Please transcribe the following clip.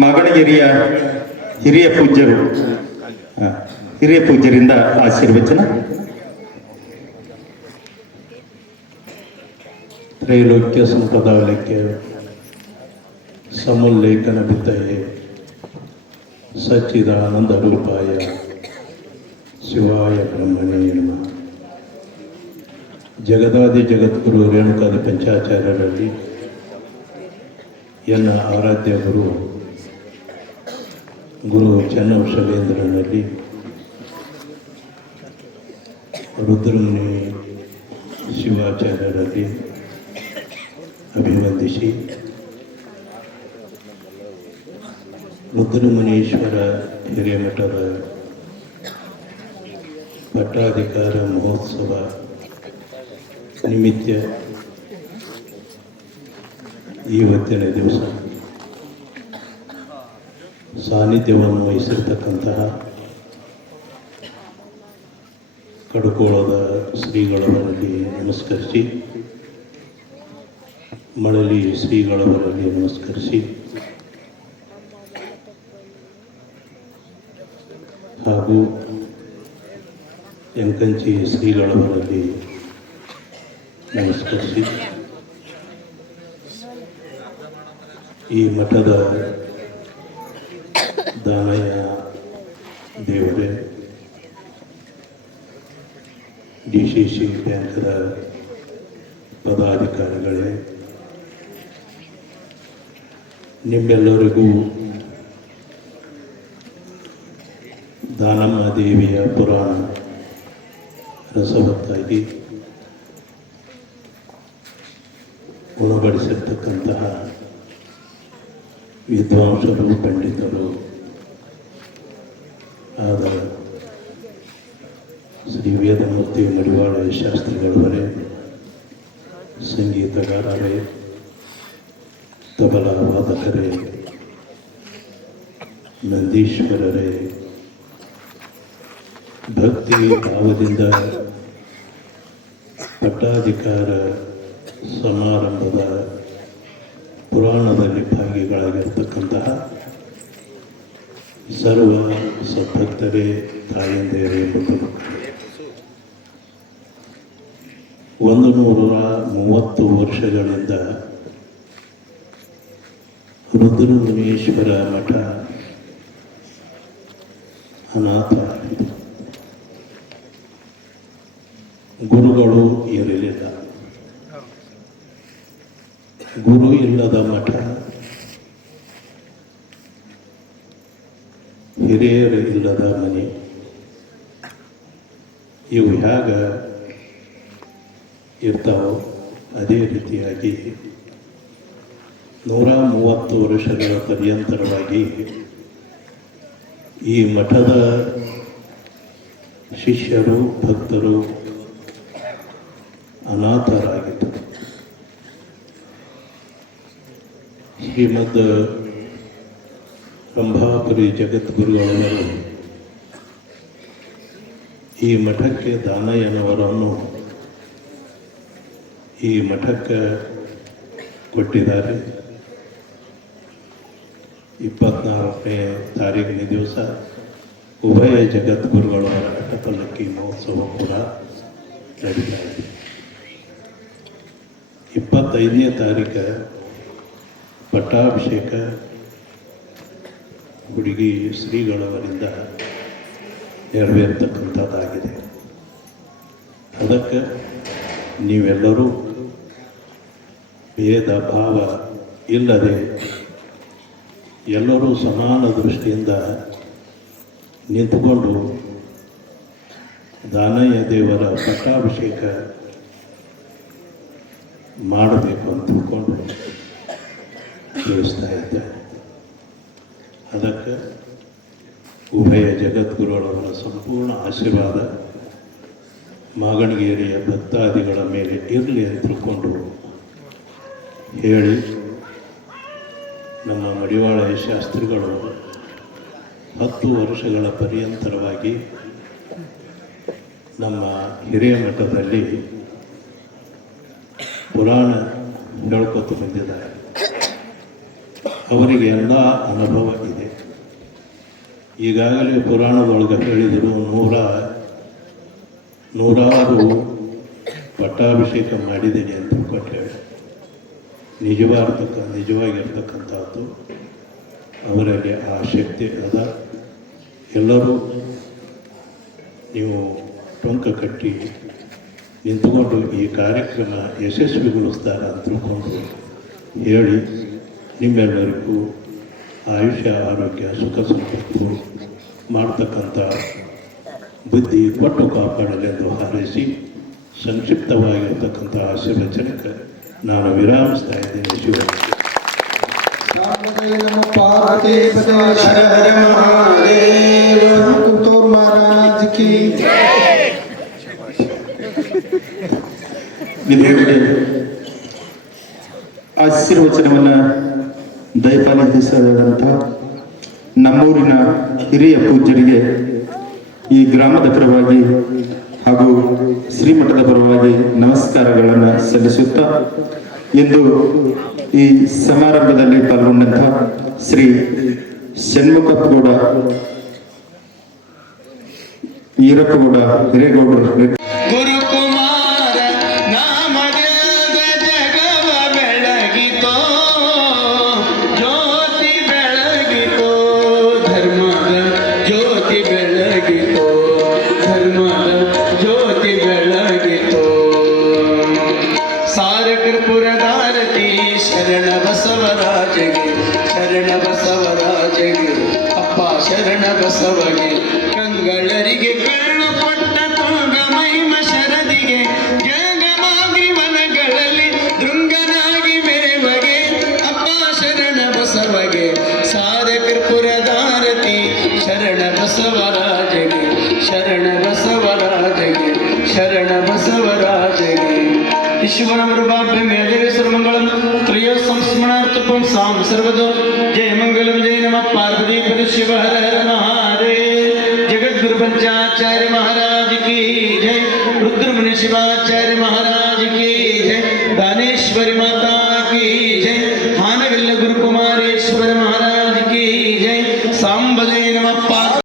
ಮಾಗಣಗಿರಿಯ ಹಿರಿಯ ಪೂಜ್ಯರು ಹಿರಿಯ ಪೂಜ್ಯರಿಂದ ಆಶೀರ್ವಚನ. ತ್ರೈಲೋಕ್ಯ ಸಂಪ್ರದಾಯಕ್ಕೆ ಸಮುಲ್ಲೇಖನ ಬಿದ್ದಯೇ ಸಚ್ಚಿದಾನಂದ ರೂಪಾಯ ಶಿವಾಯ ಬ್ರಹ್ಮಣೇ ನಮ. ಜಗದಾದಿ ಜಗದ್ಗುರು ರೇಣುಕಾದ ಪಂಚಾಚಾರ್ಯರಲ್ಲಿ ಎನ್ನ ಆರಾಧ್ಯ ಗುರು ಗುರು ಚನ್ನವಶಲೇಂದ್ರನಲ್ಲಿ ರುದ್ರಮುನಿ ಶಿವಾಚಾರ್ಯರಲ್ಲಿ ಅಭಿವಂದಿಸಿ ರುದ್ರಮುನೀಶ್ವರ ಹಿರೇಮಠದ ಪಟ್ಟಾಧಿಕಾರ ಮಹೋತ್ಸವ ನಿಮಿತ್ತ ಇವತ್ತಿನ ದಿವಸ ಸಾನ್ನಿಧ್ಯವನ್ನು ವಹಿಸಿರ್ತಕ್ಕಂತಹ ಕಡುಕೋಳದ ಶ್ರೀಗಳವರಲ್ಲಿ ನಮಸ್ಕರಿಸಿ ಮಳಲಿ ಶ್ರೀಗಳವರಲ್ಲಿ ನಮಸ್ಕರಿಸಿ ಹಾಗೂ ಎಂಕಂಚಿ ಶ್ರೀಗಳವರಲ್ಲಿ ನಮಸ್ಕರಿಸಿ. ಈ ಮಠದ ದಾನಯ್ಯ ದೇವರೇ, ಡಿ ಸಿ ಸಿ ಬ್ಯಾಂಕ್ದ ಪದಾಧಿಕಾರಿಗಳೇ, ನಿಮ್ಮೆಲ್ಲರಿಗೂ ದಾನಮ್ಮ ದೇವಿಯ ಪುರಾಣ ರಸವತ್ತಾಗಿ ಉಣಬಡಿಸಿರ್ತಕ್ಕಂತಹ ವಿದ್ವಾಂಸರು, ಪಂಡಿತರು ಆದ ಶ್ರೀ ವೇದಮೂರ್ತಿ ಮಡಿವಾಳ ಶಾಸ್ತ್ರಿಗಳವರೇ, ಸಂಗೀತಗಾರರೇ, ತಬಲಾ ವಾದಕರೇ, ನಂದೀಶ್ವರರೇ, ಭಕ್ತಿ ಭಾವದಿಂದ ಪಟ್ಟಾಧಿಕಾರ ಸಮಾರಂಭದ ಪುರಾಣದಲ್ಲಿ ಭಾಗಿಗಳಾಗಿರ್ತಕ್ಕಂತಹ ಸರ್ವ ಸದ್ಭಕ್ತರೇ ತಾಯಂದಿರೇ ಮಕ್ಕಳು ಒಂದು ನೂರ ಮೂವತ್ತು ವರ್ಷಗಳಿಂದ ರುದ್ರಮುನೀಶ್ವರ ಮಠ ಅನಾಥ. ಗುರುಗಳು ಇರಲಿಲ್ಲ ಗುರು ಇಲ್ಲದ ಮಠ ಇಲ್ಲದ ಮನೆ ಇವು ಹೇಗ ಇರ್ತಾವೋ ಅದೇ ರೀತಿಯಾಗಿ ನೂರ ಮೂವತ್ತು ವರ್ಷಗಳ ಪರ್ಯಂತರವಾಗಿ ಈ ಮಠದ ಶಿಷ್ಯರು, ಭಕ್ತರು ಅನಾಥರಾಗಿದ್ದರು. ಶ್ರೀಮದ್ ರಂಭಾಪುರಿ ಜಗದ್ಗುರುಗಳವರು ಈ ಮಠಕ್ಕೆ ದಾನಯ್ಯನವರನ್ನು ಈ ಮಠಕ್ಕೆ ಕೊಟ್ಟಿದ್ದಾರೆ. ಇಪ್ಪತ್ನಾಲ್ಕನೇ ತಾರೀಕಿನ ದಿವಸ ಉಭಯ ಜಗದ್ಗುರುಗಳ ಕಟಪಲ್ಲಕ್ಕಿ ಮಹೋತ್ಸವ ಕೂಡ ನಡೀತಾ ಇದೆ ಇಪ್ಪತ್ತೈದನೇ ತಾರೀಕು ಪಟ್ಟಾಭಿಷೇಕ ಹುಡುಗಿ ಶ್ರೀಗಳವರಿಂದ ನೆರವೇರ್ತಕ್ಕಂಥದ್ದಾಗಿದೆ. ಅದಕ್ಕೆ ನೀವೆಲ್ಲರೂ ಭೇದ ಭಾವ ಇಲ್ಲದೆ ಎಲ್ಲರೂ ಸಮಾನ ದೃಷ್ಟಿಯಿಂದ ನಿಂತುಕೊಂಡು ದಾನಯ್ಯ ದೇವರ ಪಟ್ಟಾಭಿಷೇಕ ಮಾಡಬೇಕು ಅಂತ ತಿಳ್ಕೊಂಡು ತಿಳಿಸ್ತಾ ಇದ್ದೆ. ಅದಕ್ಕೆ ಉಭಯ ಜಗದ್ಗುರುಗಳವರ ಸಂಪೂರ್ಣ ಆಶೀರ್ವಾದ ಮಾಗಣಗೇರಿಯ ಭಕ್ತಾದಿಗಳ ಮೇಲೆ ಇರಲಿ ಅಂತ ತಿಳ್ಕೊಂಡು ಹೇಳಿ ನಮ್ಮ ಮಡಿವಾಳ ಶಾಸ್ತ್ರಿಗಳು ಹತ್ತು ವರ್ಷಗಳ ಪರ್ಯಂತರವಾಗಿ ನಮ್ಮ ಹಿರಿಯ ಮಠದಲ್ಲಿ ಪುರಾಣ ಹೇಳ್ಕೊತ ಬಂದಿದ್ದಾರೆ. ಅವರಿಗೆ ಎಲ್ಲ ಅನುಭವ ಇದೆ. ಈಗಾಗಲೇ ಪುರಾಣದೊಳಗೆ ಹೇಳಿದರು ನೂರ, ನೂರಾರು ಪಟ್ಟಾಭಿಷೇಕ ಮಾಡಿದ್ದೀನಿ ಅಂತ ಹೇಳಿ ನಿಜವಾಗಿರ್ತಕ್ಕ ನಿಜವಾಗಿರ್ತಕ್ಕಂಥದ್ದು ಅವರಲ್ಲಿ ಆ ಶಕ್ತಿ ಅದ. ಎಲ್ಲರೂ ನೀವು ಟೊಂಕ ಕಟ್ಟಿ ನಿಂತುಕೊಂಡು ಈ ಕಾರ್ಯಕ್ರಮ ಯಶಸ್ವಿಗೊಳಿಸ್ತಾರೆ ಅಂತ ತಿಳ್ಕೊಂಡು ಹೇಳಿ ನಿಮ್ಮೆಲ್ಲರಿಗೂ ಆಯುಷ್ಯ ಆರೋಗ್ಯ ಸುಖ ಸಂಪತ್ತು ಮಾಡ್ತಕ್ಕಂಥ ಬುದ್ಧಿ ಕೊಟ್ಟು ಕಾಪಾಡಲೆಂದು ಹಾರೈಸಿ ಸಂಕ್ಷಿಪ್ತವಾಗಿರ್ತಕ್ಕಂಥ ಆಶೀರ್ವಚನಕ್ಕೆ ನಾನು ವಿರಾಮಿಸ್ತಾ ಇದ್ದೇನೆ ಶಿವ ಪಾರ್ವತಿ ಮಹಾರಾಜ್ ಕಿ ನಿಮಗೆ ಆಶೀರ್ವಚನವನ್ನು ದಯಪಾಲಿಸಿದಂಥ ನಮ್ಮೂರಿನ ಹಿರಿಯ ಪೂಜ್ಯರಿಗೆ ಈ ಗ್ರಾಮದ ಪರವಾಗಿ ಹಾಗೂ ಶ್ರೀಮಠದ ಪರವಾಗಿ ನಮಸ್ಕಾರಗಳನ್ನು ಸಲ್ಲಿಸುತ್ತಾ ಇಂದು ಈ ಸಮಾರಂಭದಲ್ಲಿ ಪಾಲ್ಗೊಂಡಂತಹ ಶ್ರೀ ಷಣ್ಮುಖಪ್ಪಗೌಡ ಈರಪ್ಪಗೌಡ ಹಿರೇಗೌಡರು ശിവനമൃഭാഭ്യമേജയശ്രമങ്ങളും ത്രിയോ സംസ്മരണാർത്ഥപ്പം സാം സർവതോ ജയമംഗലം ജയ നമ പാർവതീപതി ശിവഹര ഹര മഹാരേ ജഗദ്ഗുരു പഞ്ചാചാര്യ മഹാരാജ് കി ജയ്. രുദ്രമുനി ശിവാചാര്യ മഹാരാജ് കി ജയ്. ദാനേശ്വരി മാത